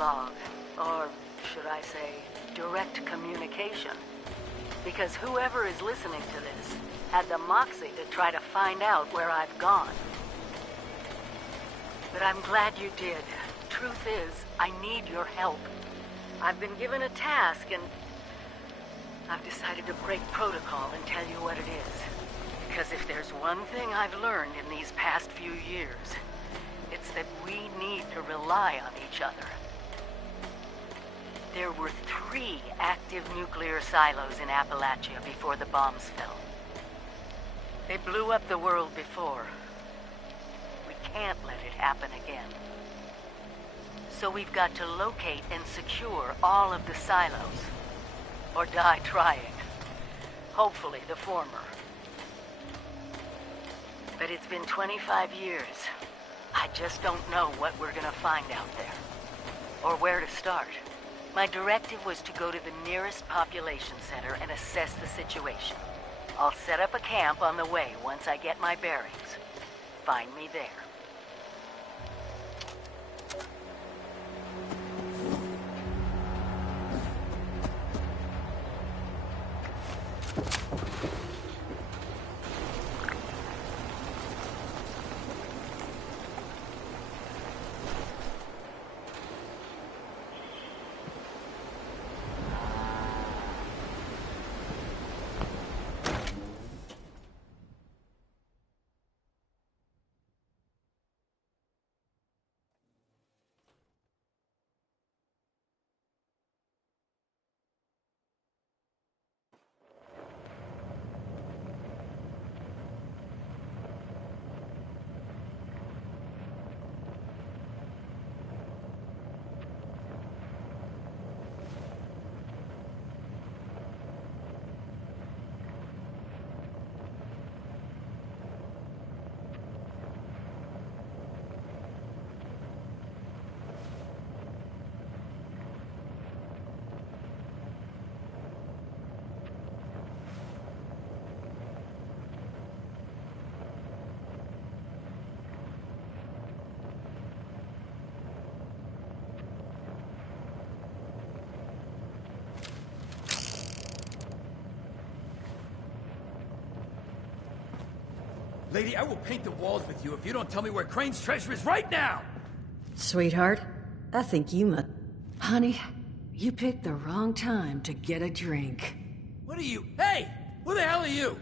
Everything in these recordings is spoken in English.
dialogue, or should I say, direct communication. Because whoever is listening to this had the moxie to try to find out where I've gone. But I'm glad you did. Truth is, I need your help. I've been given a task and I've decided to break protocol and tell you what it is. Because if there's one thing I've learned in these past few years, it's that we need to rely on each other. There were 3 active nuclear silos in Appalachia before the bombs fell. They blew up the world before. We can't let it happen again. So we've got to locate and secure all of the silos. Or die trying. Hopefully the former. But it's been 25 years. I just don't know what we're gonna find out there. Or where to start. My directive was to go to the nearest population center and assess the situation. I'll set up a camp on the way once I get my bearings. Find me there. Lady, I will paint the walls with you if you don't tell me where Crane's treasure is right now! Sweetheart, I think you must... Honey, you picked the wrong time to get a drink. What are you... Hey! Who the hell are you?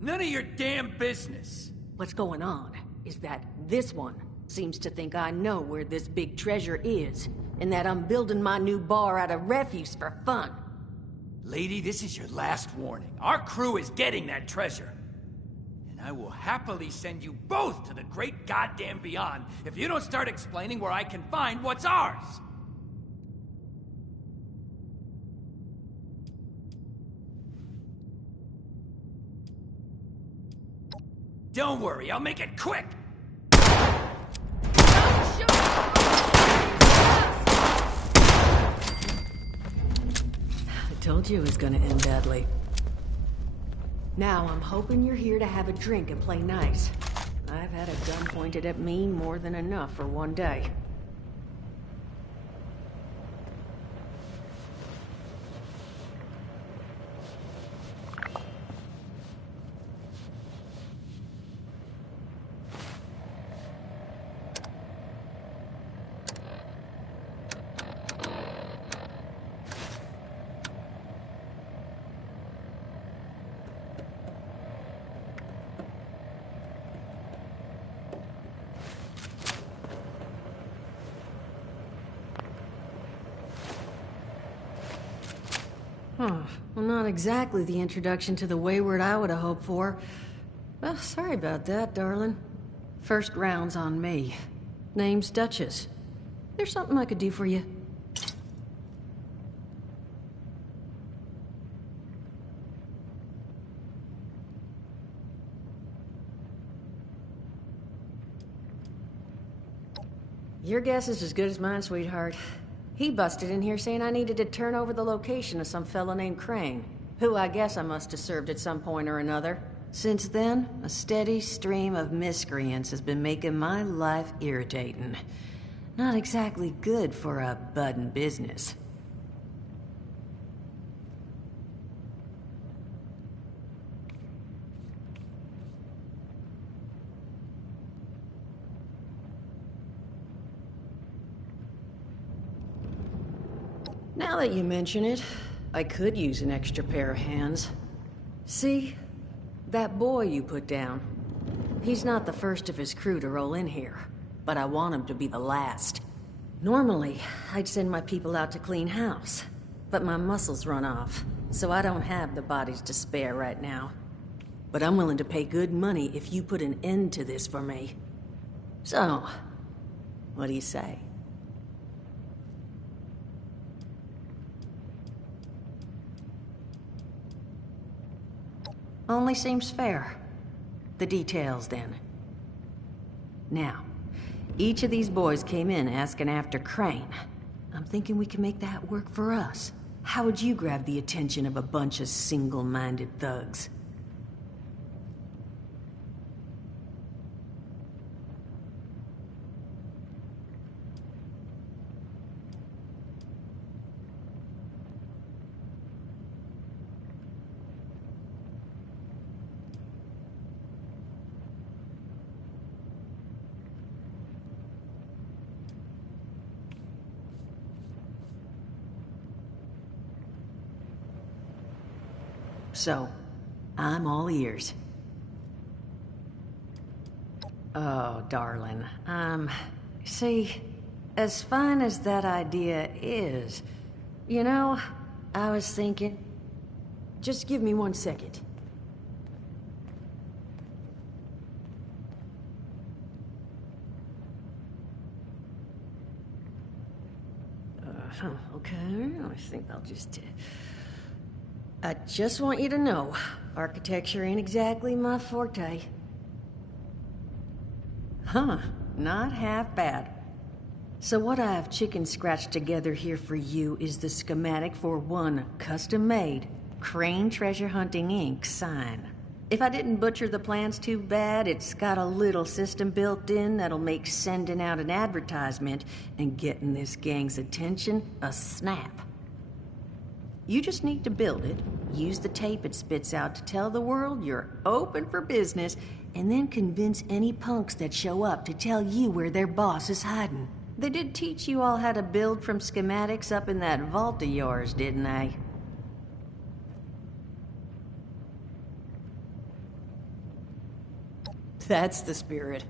None of your damn business! What's going on is that this one seems to think I know where this big treasure is, and that I'm building my new bar out of refuse for fun. Lady, this is your last warning. Our crew is getting that treasure. And I will happily send you both to the great goddamn beyond if you don't start explaining where I can find what's ours! Don't worry, I'll make it quick! I told you it was gonna end badly. Now I'm hoping you're here to have a drink and play nice. I've had a gun pointed at me more than enough for one day. Well, not exactly the introduction to the Wayward I would have hoped for. Well, sorry about that, darling. First round's on me. Name's Duchess. There's something I could do for you. Your guess is as good as mine, sweetheart. He busted in here saying I needed to turn over the location of some fella named Crane, who I guess I must have served at some point or another. Since then, a steady stream of miscreants has been making my life irritating. Not exactly good for a budding business. Now that you mention it, I could use an extra pair of hands. See? That boy you put down. He's not the first of his crew to roll in here, but I want him to be the last. Normally, I'd send my people out to clean house, but my muscles run off, so I don't have the bodies to spare right now. But I'm willing to pay good money if you put an end to this for me. So, what do you say? Only seems fair. The details, then. Now, each of these boys came in asking after Crane. I'm thinking we can make that work for us. How would you grab the attention of a bunch of single-minded thugs? So, I'm all ears. Oh, darling. See, as fine as that idea is, you know, I was thinking... Just give me 1 second. Okay, I think I'll just... I just want you to know, architecture ain't exactly my forte. Huh, not half bad. So what I've chicken scratched together here for you is the schematic for one custom-made Crane Treasure Hunting Inc. sign. If I didn't butcher the plans too bad, it's got a little system built in that'll make sending out an advertisement and getting this gang's attention a snap. You just need to build it, use the tape it spits out to tell the world you're open for business, and then convince any punks that show up to tell you where their boss is hiding. They did teach you all how to build from schematics up in that vault of yours, didn't they? That's the spirit.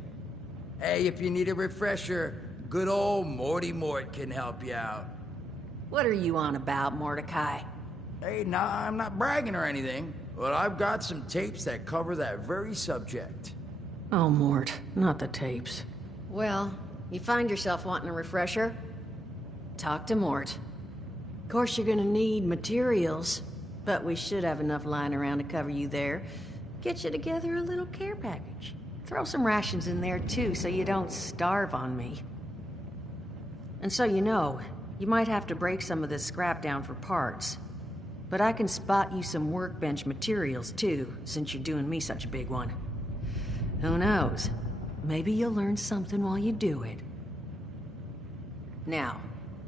Hey, if you need a refresher, good old Morty Mort can help you out. What are you on about, Mordecai? Hey, nah, I'm not bragging or anything, but I've got some tapes that cover that very subject. Oh, Mort, not the tapes. Well, you find yourself wanting a refresher? Talk to Mort. Of course, you're gonna need materials, but we should have enough lying around to cover you there. Get you together a little care package. Throw some rations in there, too, so you don't starve on me. And so you know, you might have to break some of this scrap down for parts. But I can spot you some workbench materials, too, since you're doing me such a big one. Who knows? Maybe you'll learn something while you do it. Now,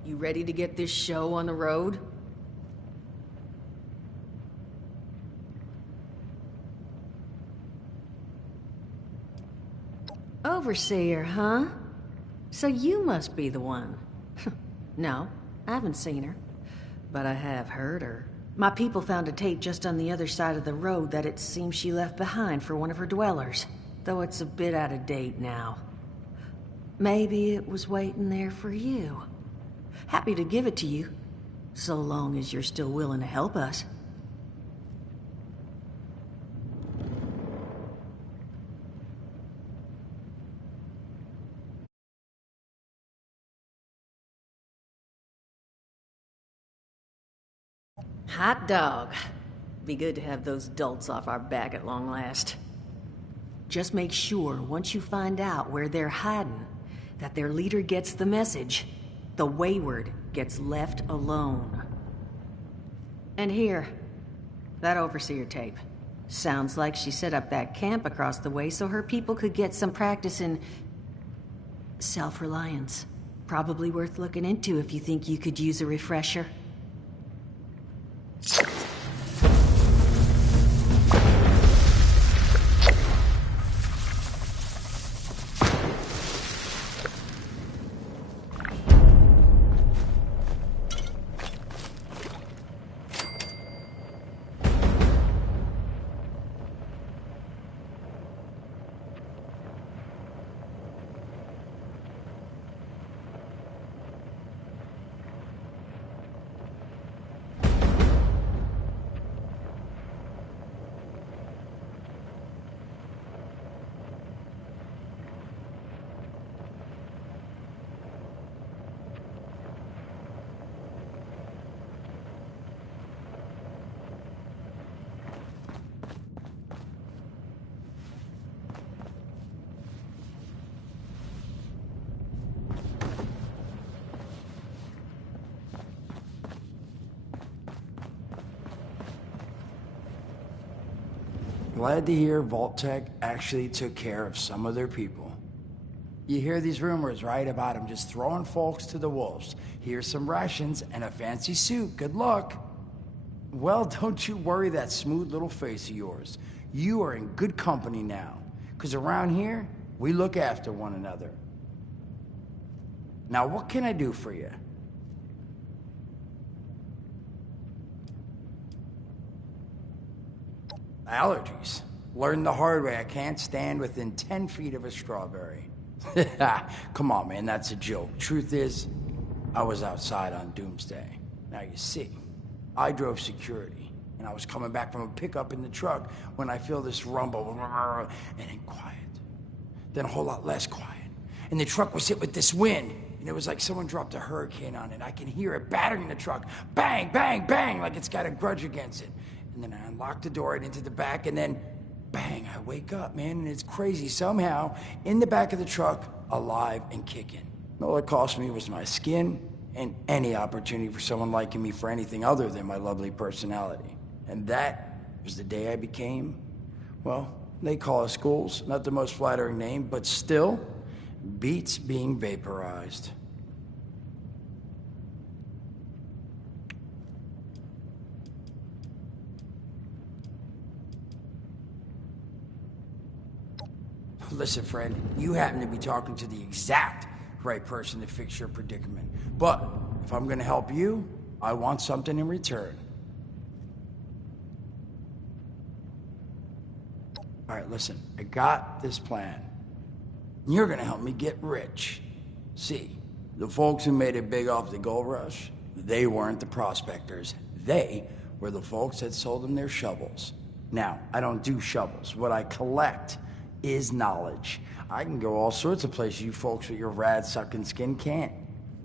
you ready to get this show on the road? Overseer, huh? So you must be the one. No, I haven't seen her, but I have heard her. My people found a tape just on the other side of the road that it seems she left behind for one of her dwellers, though it's a bit out of date now. Maybe it was waiting there for you. Happy to give it to you, so long as you're still willing to help us. Hot dog. Be good to have those dolts off our back at long last. Just make sure, once you find out where they're hiding, that their leader gets the message. The wayward gets left alone. And here, that Overseer tape. Sounds like she set up that camp across the way so her people could get some practice in self-reliance. Probably worth looking into if you think you could use a refresher. Glad to hear Vault-Tec actually took care of some of their people. You hear these rumors, right, about them just throwing folks to the wolves. Here's some rations and a fancy suit. Good luck. Well, don't you worry that smooth little face of yours. You are in good company now. Because around here, we look after one another. Now, what can I do for you? Allergies. Learned the hard way. I can't stand within 10 feet of a strawberry. Come on, man, that's a joke. Truth is, I was outside on Doomsday. Now, you see, I drove security, and I was coming back from a pickup in the truck when I feel this rumble, and then quiet. Then a whole lot less quiet. And the truck was hit with this wind, and it was like someone dropped a hurricane on it. I can hear it battering the truck. Bang, bang, bang, like it's got a grudge against it. And then I unlock the door and into the back, and then bang, I wake up, man, and it's crazy. Somehow, in the back of the truck, alive and kicking. All it cost me was my skin and any opportunity for someone liking me for anything other than my lovely personality. And that was the day I became, well, they call us ghouls. Not the most flattering name, but still, beats being vaporized. Listen, friend, you happen to be talking to the exact right person to fix your predicament. But if I'm gonna help you, I want something in return. All right, listen, I got this plan. You're gonna help me get rich. See, the folks who made it big off the gold rush, they weren't the prospectors. They were the folks that sold them their shovels. Now, I don't do shovels. What I collect is knowledge. I can go all sorts of places you folks with your rad-sucking skin can't.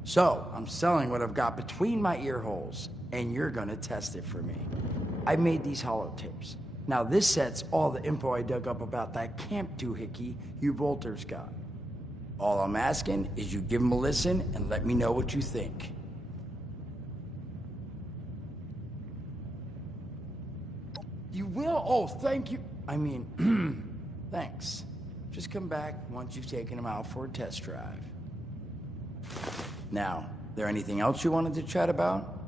So, I'm selling what I've got between my ear holes, and you're gonna test it for me. I made these holotapes. Now, this set's all the info I dug up about that camp doohickey you Volters got. All I'm asking is you give them a listen and let me know what you think. You will? Oh, thank you. I mean, thanks. Just come back once you've taken them out for a test drive. Now, there anything else you wanted to chat about?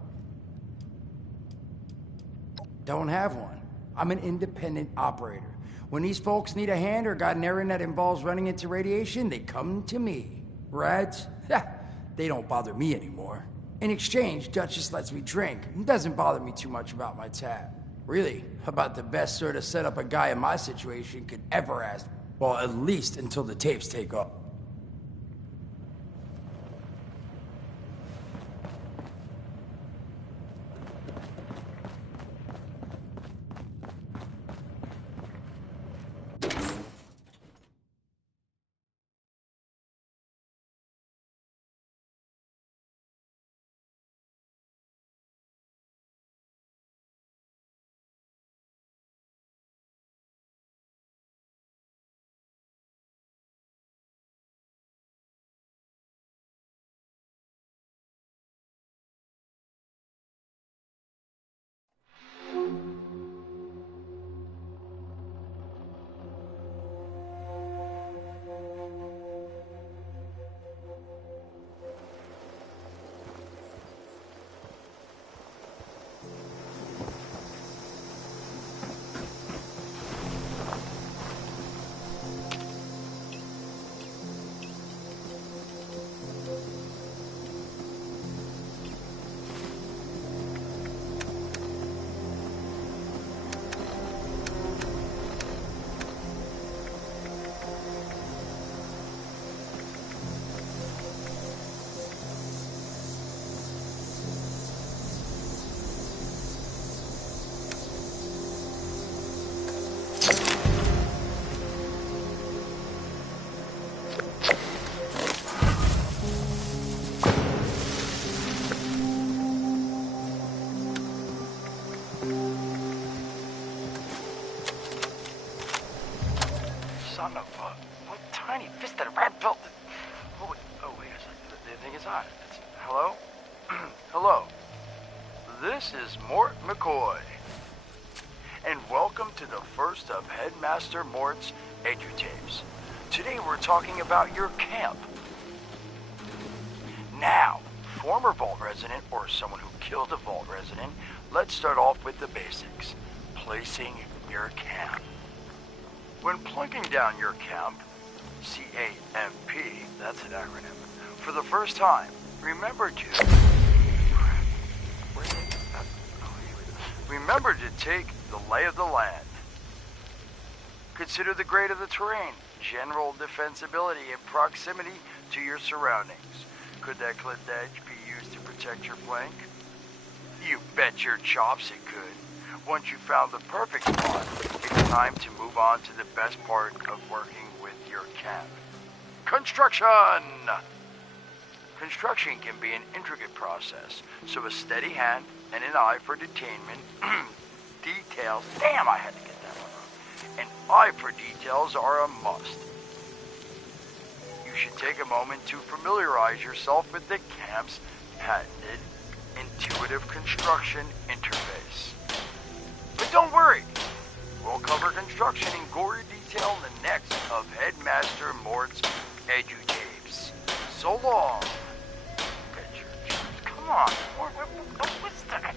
Don't have one. I'm an independent operator. When these folks need a hand or got an errand that involves running into radiation, they come to me. Rads? They don't bother me anymore. In exchange, Duchess lets me drink. It doesn't bother me too much about my tab. Really, about the best sort of setup a guy in my situation could ever ask. Well, at least until the tapes take off. first of Headmaster Mort's EduTapes. Today we're talking about your camp. Now, former Vault resident or someone who killed a Vault resident, let's start off with the basics. Placing your camp. When plunking down your camp, C-A-M-P, that's an acronym, for the first time, remember to take the lay of the land. Consider the grade of the terrain, general defensibility, and proximity to your surroundings. Could that clipped edge be used to protect your flank? You bet your chops it could. Once you found the perfect spot, it's time to move on to the best part of working with your camp. Construction! Construction can be an intricate process, so a steady hand and an eye for detainment, details, damn, I had to get that one wrong. An eye for details are a must. You should take a moment to familiarize yourself with the camp's patented intuitive construction interface. But don't worry, we'll cover construction in gory detail in the next of Headmaster Mort's EduTapes. So long. Come on, what was that?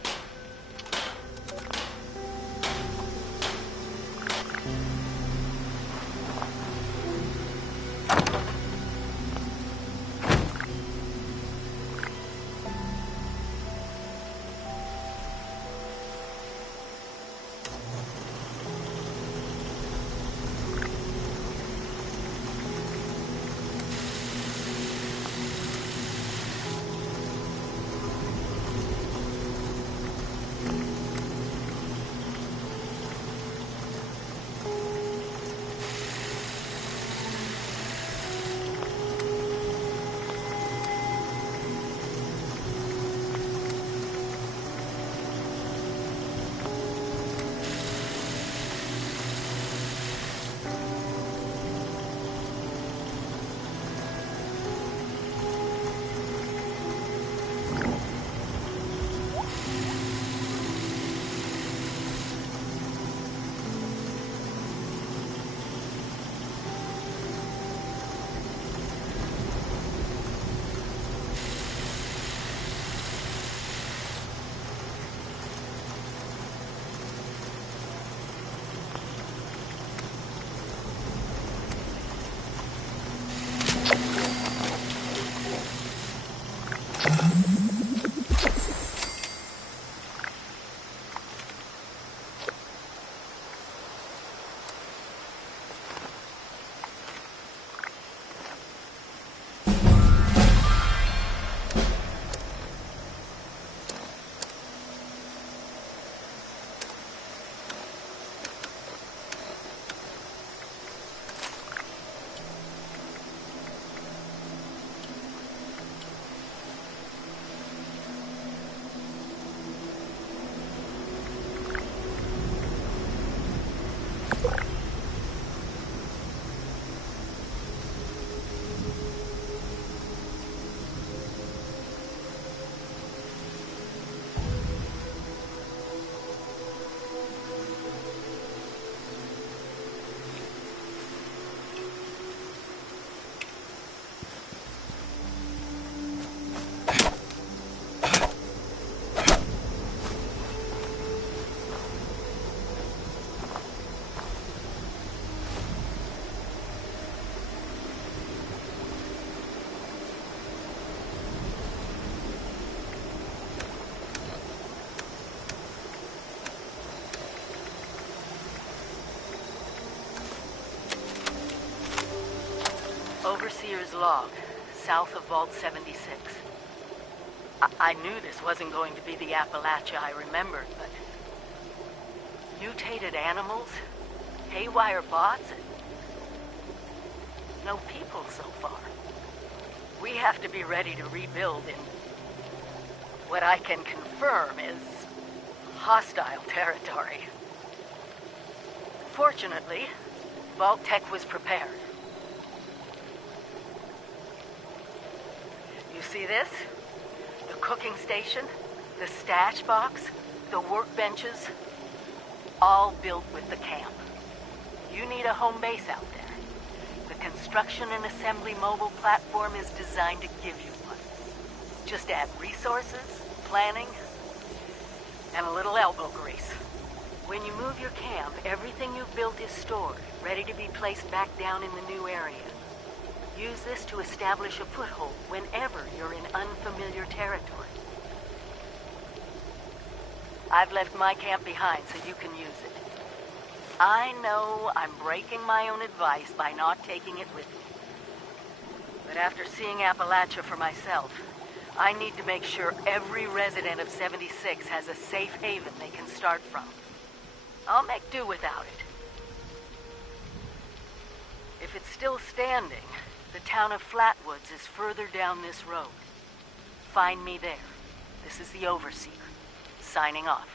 Overseer's log, south of Vault 76. I knew this wasn't going to be the Appalachia I remembered, but... mutated animals, haywire bots, and... no people so far. We have to be ready to rebuild in... what I can confirm is... hostile territory. Fortunately, Vault-Tec was prepared. You see this? The cooking station, the stash box, the workbenches, all built with the camp. You need a home base out there. The construction and assembly mobile platform is designed to give you one. Just add resources, planning, and a little elbow grease. When you move your camp, everything you've built is stored, ready to be placed back down in the new area. Use this to establish a foothold whenever you're in unfamiliar territory. I've left my camp behind so you can use it. I know I'm breaking my own advice by not taking it with me. But after seeing Appalachia for myself, I need to make sure every resident of 76 has a safe haven they can start from. I'll make do without it. If it's still standing, the town of Flatwoods is further down this road. Find me there. This is the Overseer, signing off.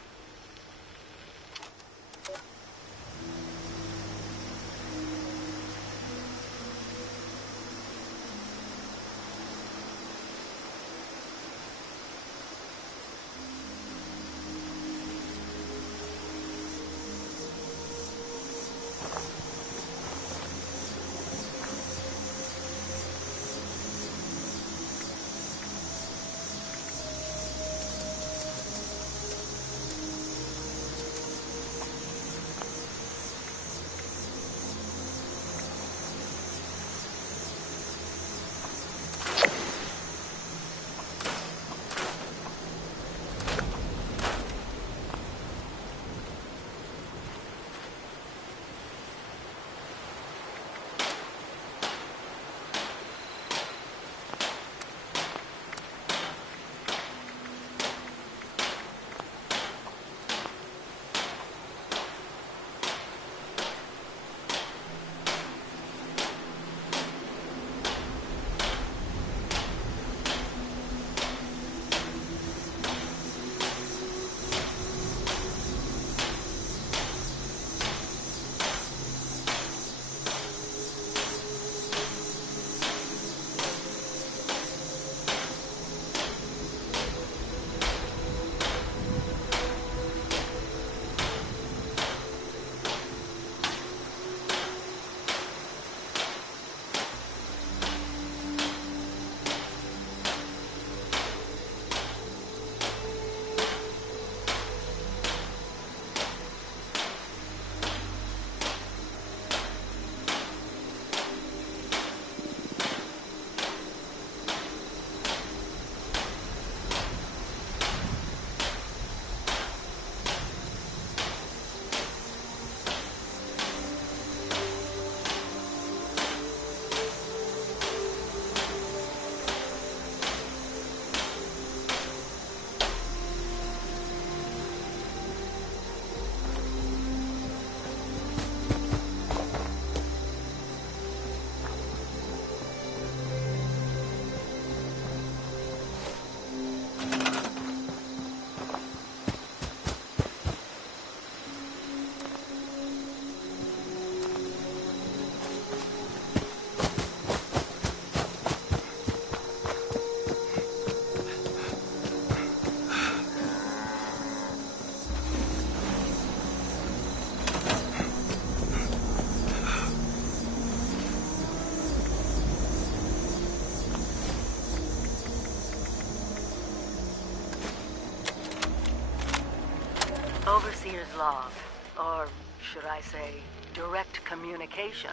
Overseer's log, or should I say, direct communication.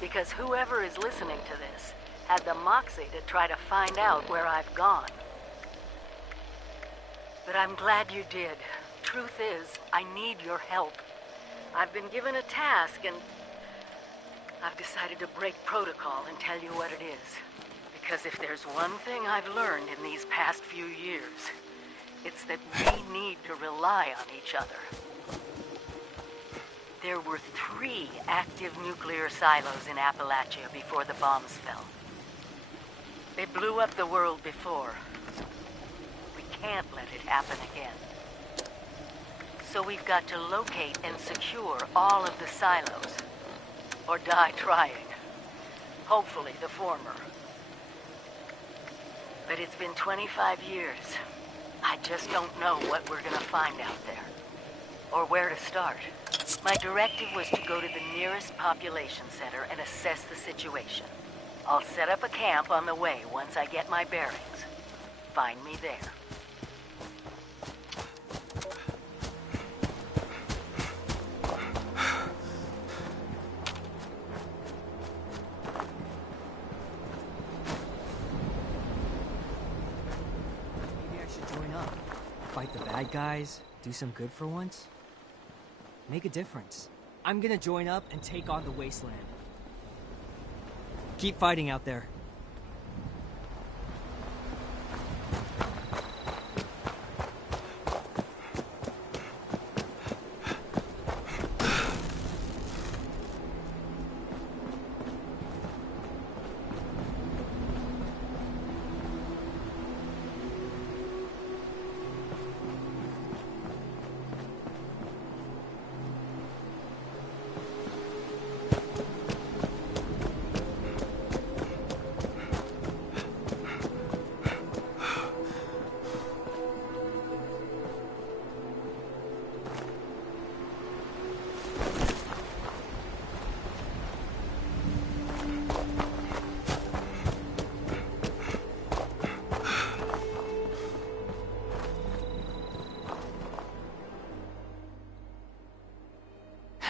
Because whoever is listening to this had the moxie to try to find out where I've gone. But I'm glad you did. Truth is, I need your help. I've been given a task and I've decided to break protocol and tell you what it is. Because if there's one thing I've learned in these past few years, it's that we need to rely on each other. There were 3 active nuclear silos in Appalachia before the bombs fell. They blew up the world before. We can't let it happen again. So we've got to locate and secure all of the silos. Or die trying. Hopefully the former. But it's been 25 years. I just don't know what we're gonna find out there. Or where to start. My directive was to go to the nearest population center and assess the situation. I'll set up a camp on the way once I get my bearings. Find me there. Maybe I should join up. Fight the bad guys, do some good for once. Make a difference. I'm gonna join up and take on the Wasteland. Keep fighting out there.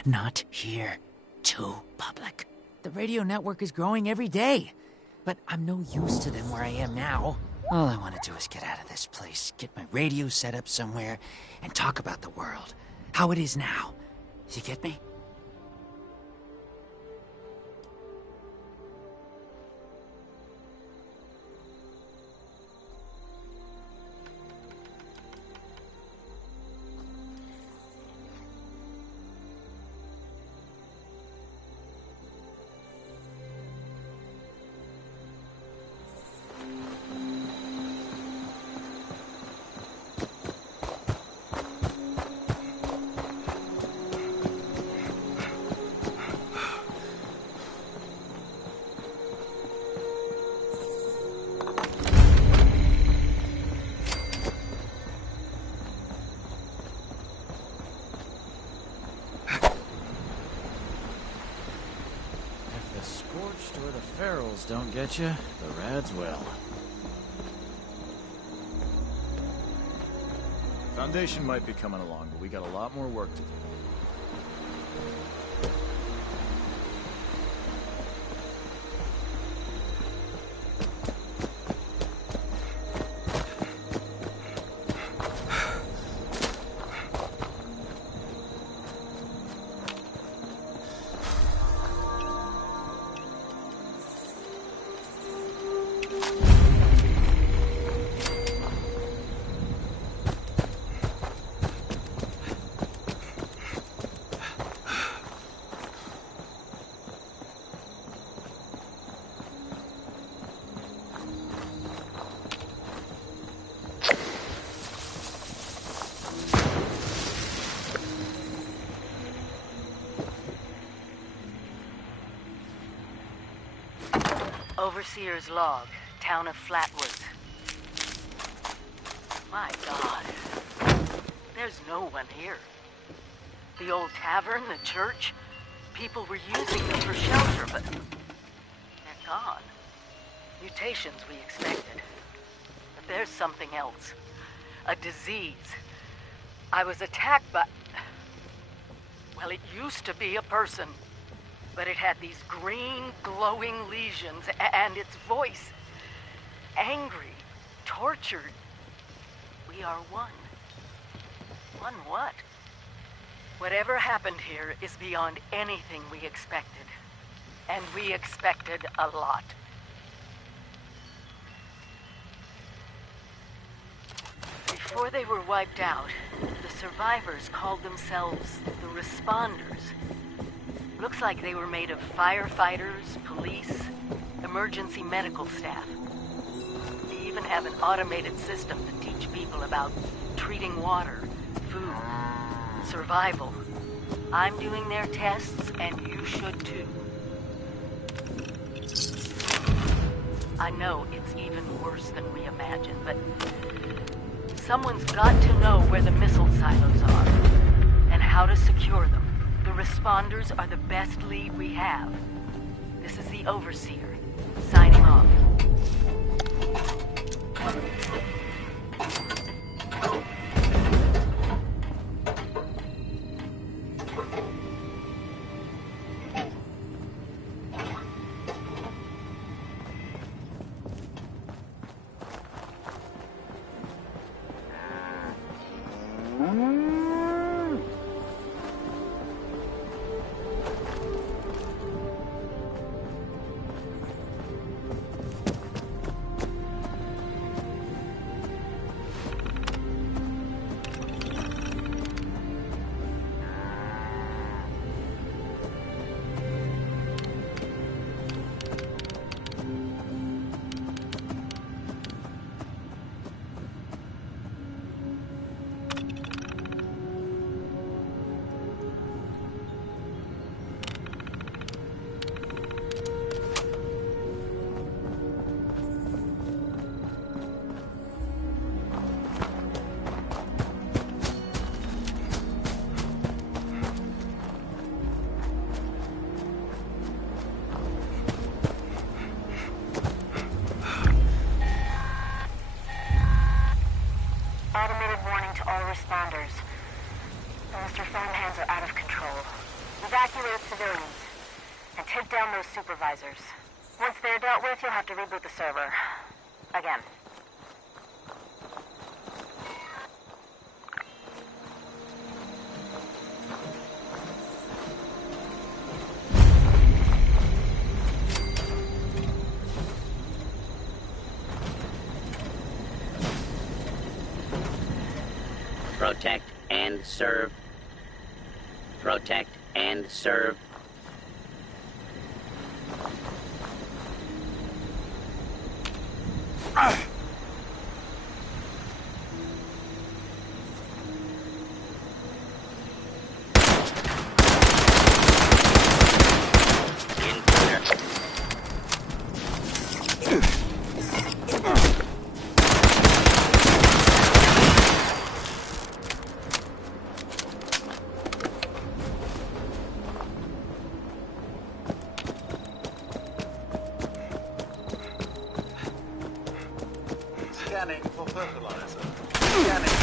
Not here. Too public. The radio network is growing every day. But I'm no use to them where I am now. All I want to do is get out of this place, get my radio set up somewhere, and talk about the world. How it is now. You get me? Or the ferals don't get you, the rads will. Foundation might be coming along, but we got a lot more work to do. Overseer's log, town of Flatwoods. My God. There's no one here. The old tavern, the church, people were using them for shelter, but they're gone. Mutations we expected. But there's something else. A disease. I was attacked by... Well, it used to be a person. But it had these green, glowing lesions, and its voice. Angry, tortured. We are one. One what? Whatever happened here is beyond anything we expected. And we expected a lot. Before they were wiped out, the survivors called themselves the Responders. Looks like they were made of firefighters, police, emergency medical staff. They even have an automated system to teach people about treating water, food, survival. I'm doing their tests, and you should too. I know it's even worse than we imagined, but someone's got to know where the missile silos are, and how to secure them. The responders are the best lead we have. This is the Overseer, signing off. Automated warning to all responders. The Mr. Farmhands are out of control. Evacuate civilians and take down those supervisors. Once they're dealt with, you'll have to reboot the server. Again. Protect and serve. Protect and serve. Scanning for fertilizer. Scanning.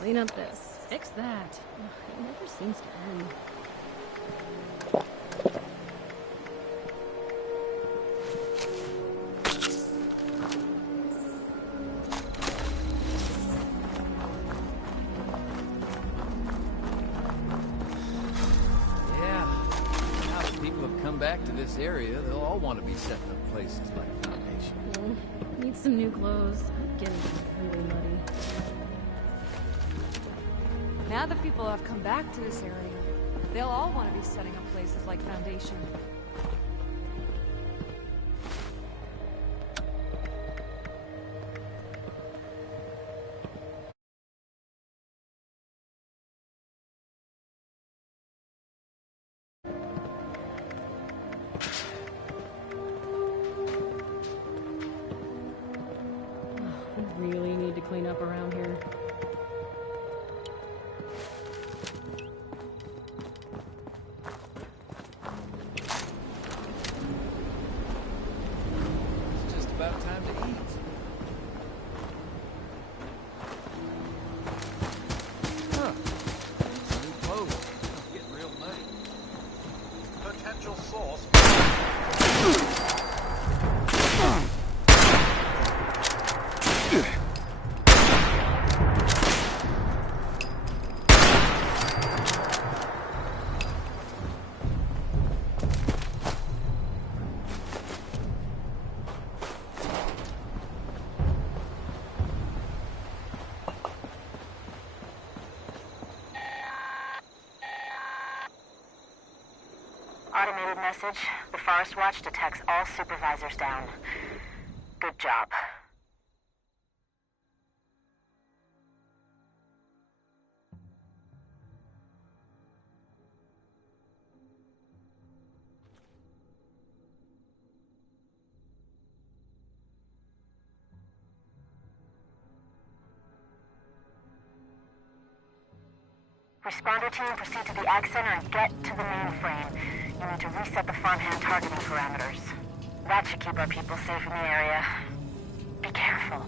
Clean up this. Fix that. Ugh, it never seems to end. Yeah. Now the people have come this area, they'll all want to be setting up places like Foundation. Need some new clothes. I'm getting really muddy. Now that people have come back to this area, they'll all want to be setting up places like Foundation. We really need to clean up around here. It's just about time to eat. Huh. New clothes. I'm getting real muddy. Potential source. Automated message. The Forest Watch detects all supervisors down. Good job. Responder team, proceed to the Ag Center and get to the mainframe. You need to reset the farmhand targeting parameters. That should keep our people safe in the area. Be careful.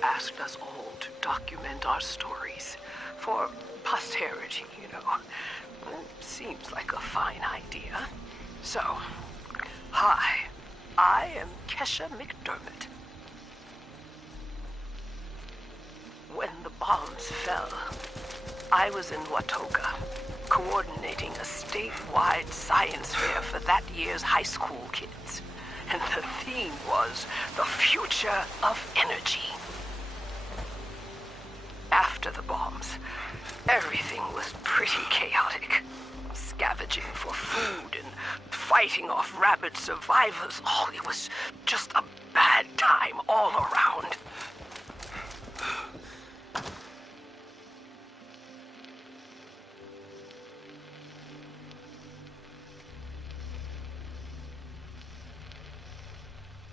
Asked us all to document our stories for posterity, you know. Seems like a fine idea. So, hi, I am Kesha McDermott. When the bombs fell, I was in Watoga, coordinating a statewide science fair for that year's high school kids. And the theme was the future of energy. After the bombs, everything was pretty chaotic. Scavenging for food and fighting off rabid survivors. Oh, it was just a bad time all around.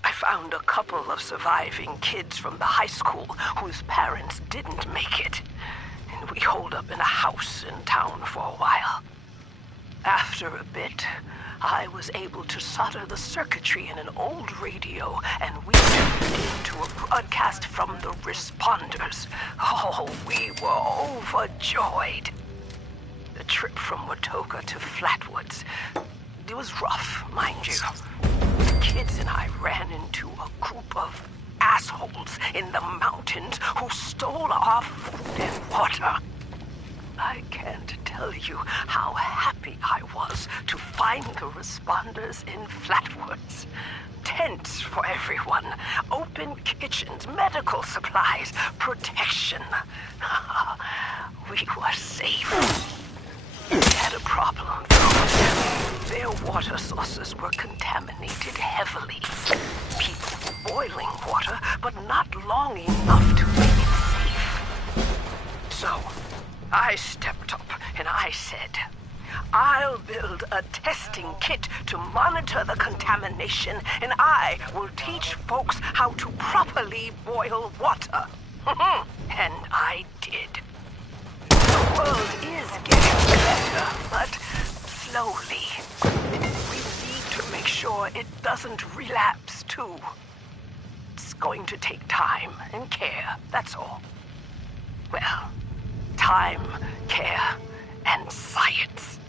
I found a couple of surviving kids from the high school whose parents didn't make it. And we holed up in a house in town for a while. After a bit, I was able to solder the circuitry in an old radio, and we tuned into a broadcast from the responders. Oh, we were overjoyed. The trip from Watoga to Flatwoods, it was rough, mind you. The kids and I ran into a group of assholes in the mountains who stole our food and water. I can't tell you how happy I was to find the responders in Flatwoods. Tents for everyone, open kitchens, medical supplies, protection. We were safe. We had a problem, though. Their water sources were contaminated heavily. People were boiling water, but not long enough to make it safe. So, I stepped up and I said, I'll build a testing kit to monitor the contamination, and I will teach folks how to properly boil water. And I did. The world is getting better, but slowly. We need to make sure it doesn't relapse, too. It's going to take time and care, that's all. Well, time, care, and science.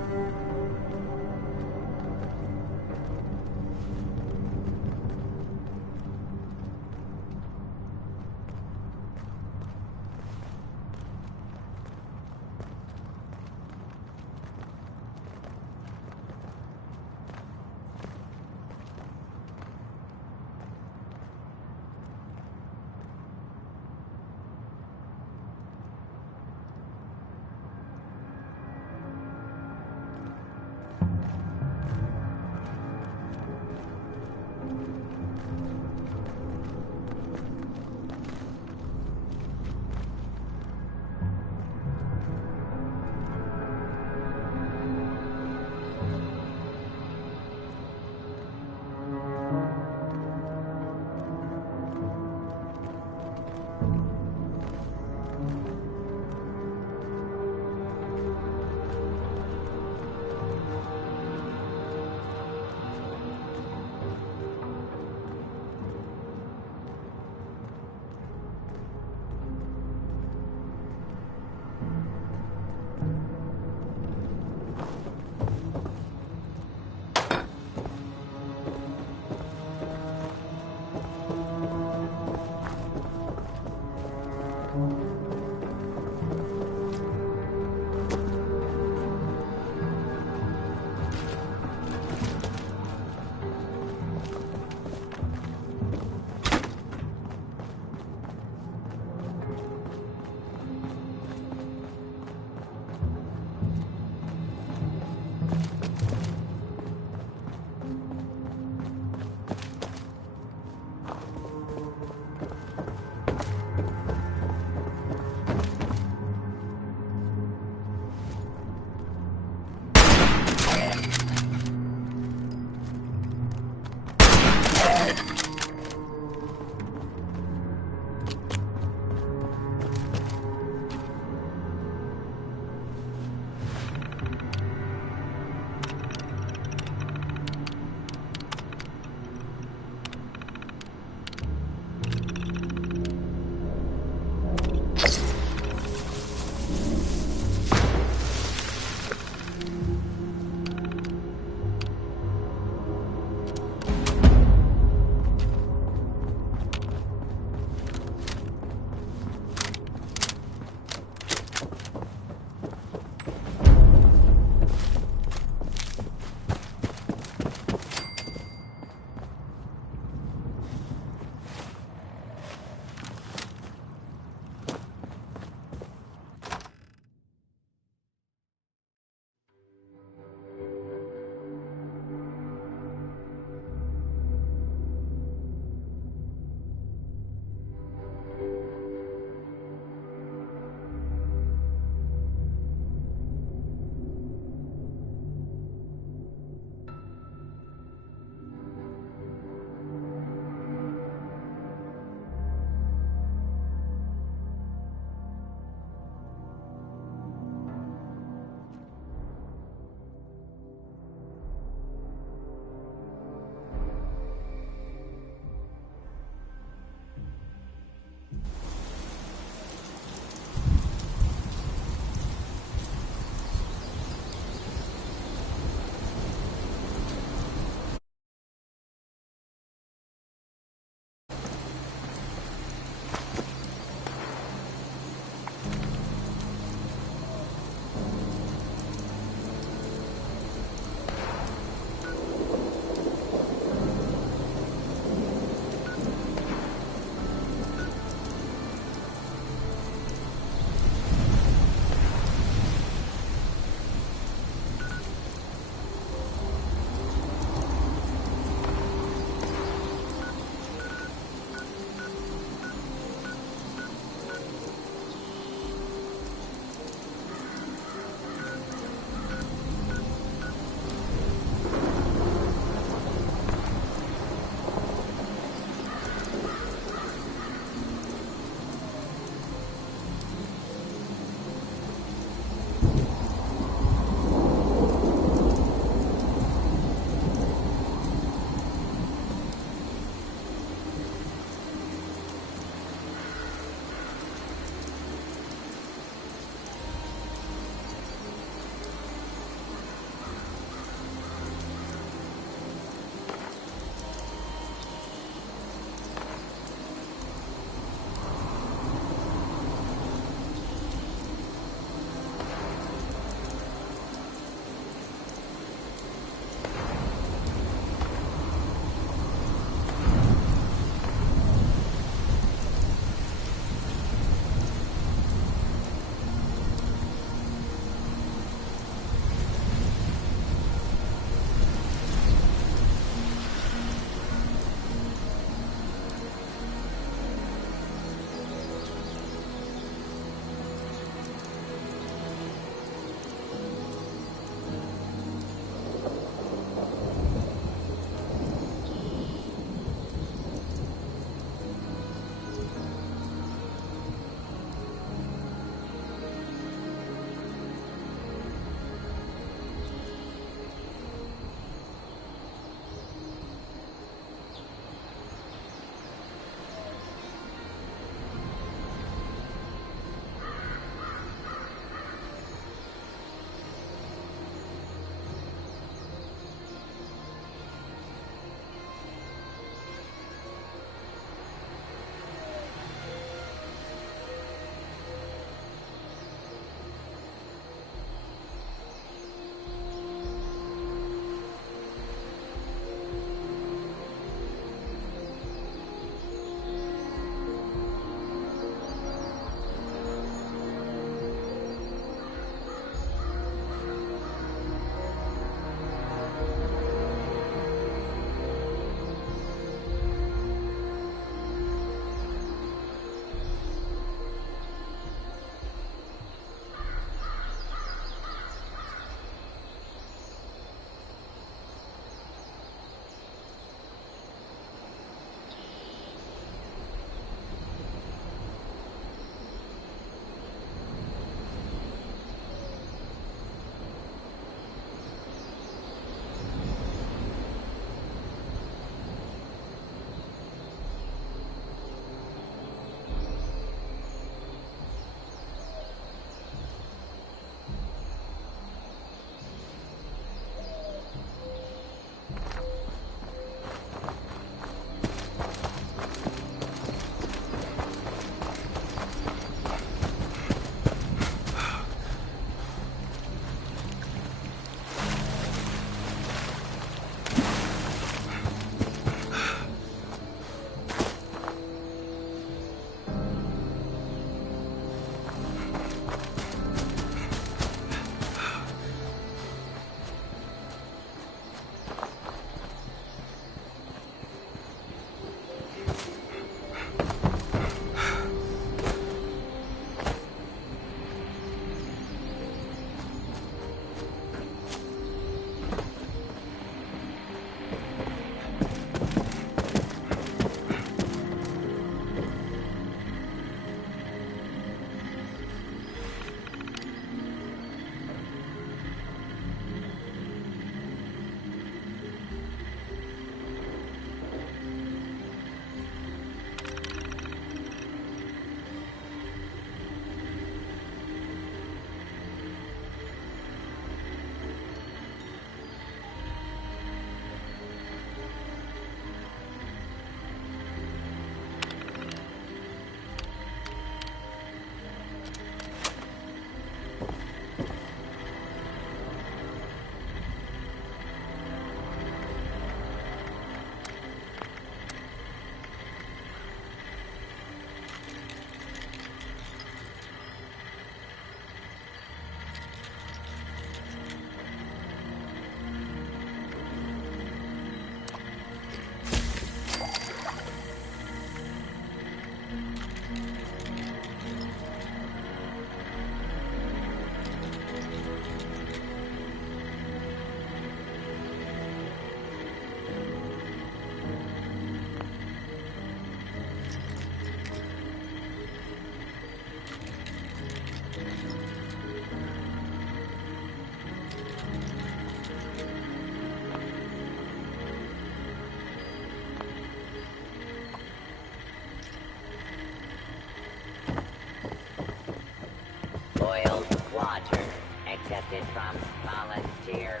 boiled water accepted from volunteer.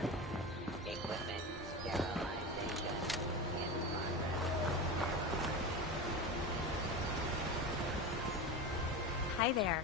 Equipment sterilization in progress. Hi there.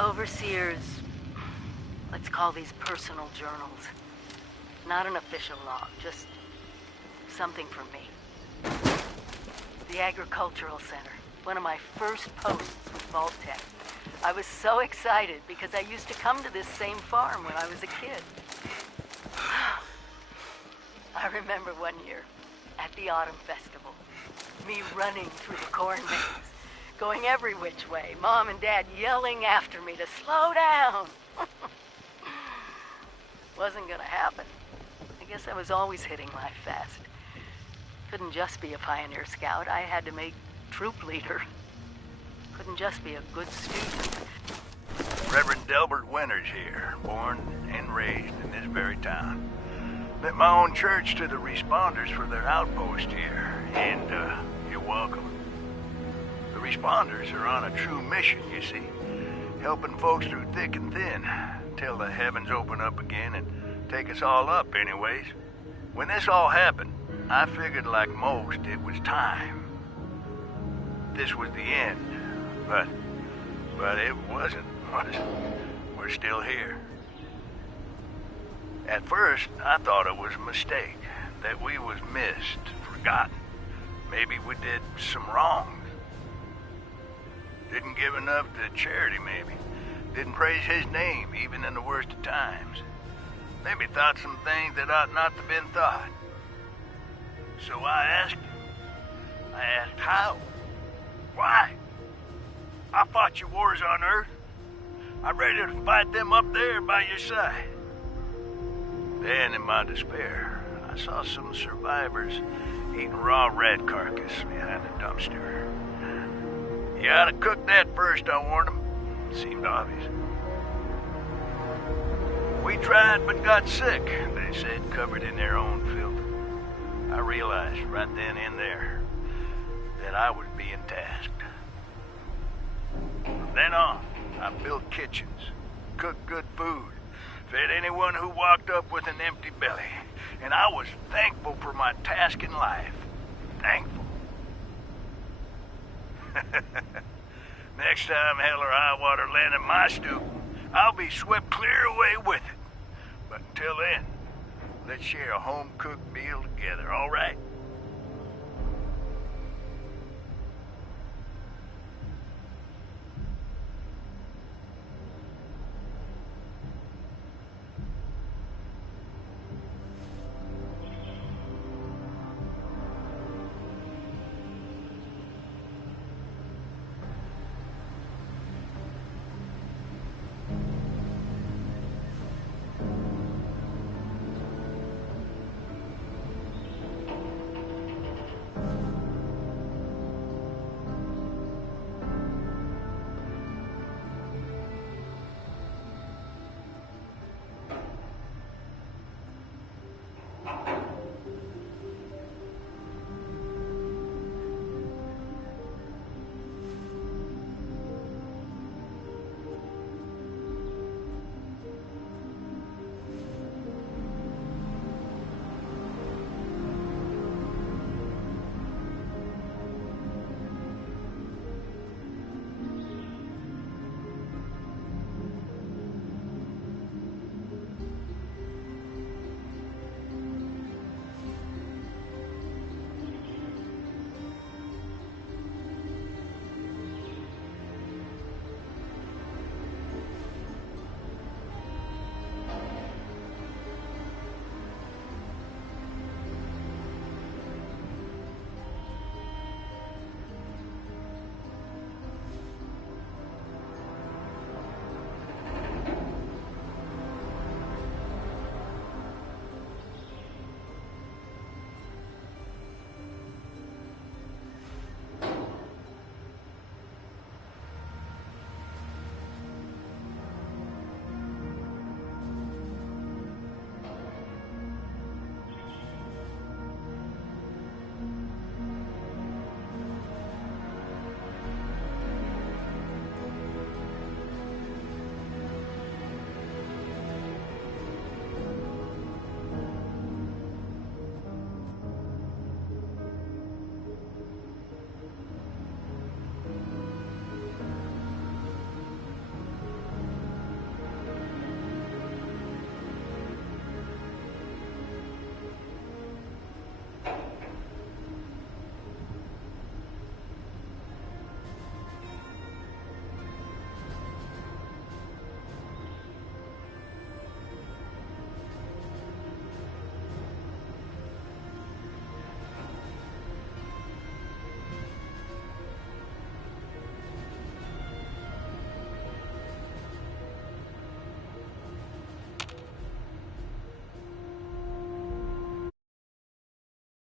Overseer's, let's call these personal journals. Not an official log, just something from me. The Agricultural Center, one of my first posts with Vault-Tec. I was so excited because I used to come to this same farm when I was a kid. I remember one year at the Autumn Festival, me running through the corn maze, going every which way, Mom and Dad yelling after me to slow down. Wasn't gonna happen. I guess I was always hitting life fast. Couldn't just be a pioneer scout. I had to make troop leader. Couldn't just be a good student. Reverend Delbert Winters here, born and raised in this very town. Lent my own church to the responders for their outpost here, and you're welcome. The responders are on a true mission, you see, helping folks through thick and thin, till the heavens open up again and take us all up anyways. When this all happened, I figured like most it was time. This was the end, but it wasn't, was it? We're still here. At first, I thought it was a mistake, that we was missed, forgotten. Maybe we did some wrongs. Didn't give enough to charity, maybe. Didn't praise his name, even in the worst of times. Maybe thought some things that ought not to have been thought. So I asked him. I asked how? Why? I fought your wars on Earth. I'm ready to fight them up there by your side. Then, in my despair, I saw some survivors eating raw rat carcass behind a dumpster. You ought to cook that first, I warned them. Seemed obvious. We tried but got sick, they said, covered in their own filth. I realized right then and there that I was being tasked. From then on, I built kitchens, cooked good food, fed anyone who walked up with an empty belly. And I was thankful for my task in life. Thankful. Next time hell or high water land in my stoop, I'll be swept clear away with it. But until then, let's share a home-cooked meal together, all right?